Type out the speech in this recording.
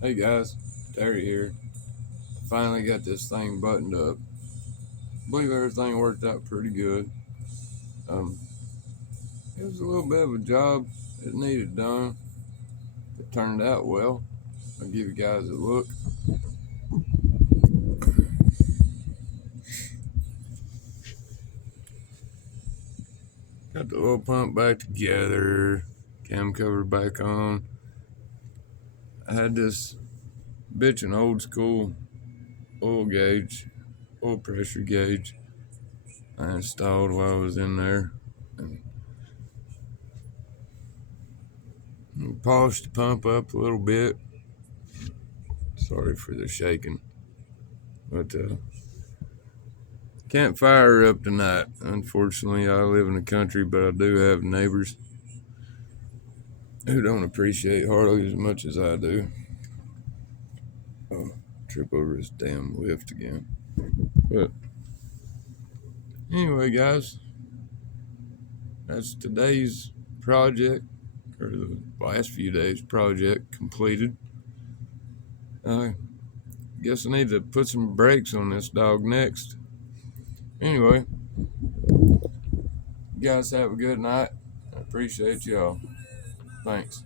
Hey guys, Terry here. Finally got this thing buttoned up. Believe everything worked out pretty good. Um, it was a little bit of a job. It needed done. It turned out well. I'll give you guys a look. Got the oil pump back together. Cam cover back on. I had this bitchin' old school oil gauge, oil pressure gauge I installed while I was in there. And polished the pump up a little bit. Sorry for the shaking. But can't fire her up tonight. Unfortunately, I live in the country, but I do have neighbors who don't appreciate Harley as much as I do. Oh, trip over this damn lift again. But anyway, guys, that's today's project, or the last few days' project completed. Guess I need to put some brakes on this dog next. Anyway, you guys have a good night. I appreciate y'all. Thanks.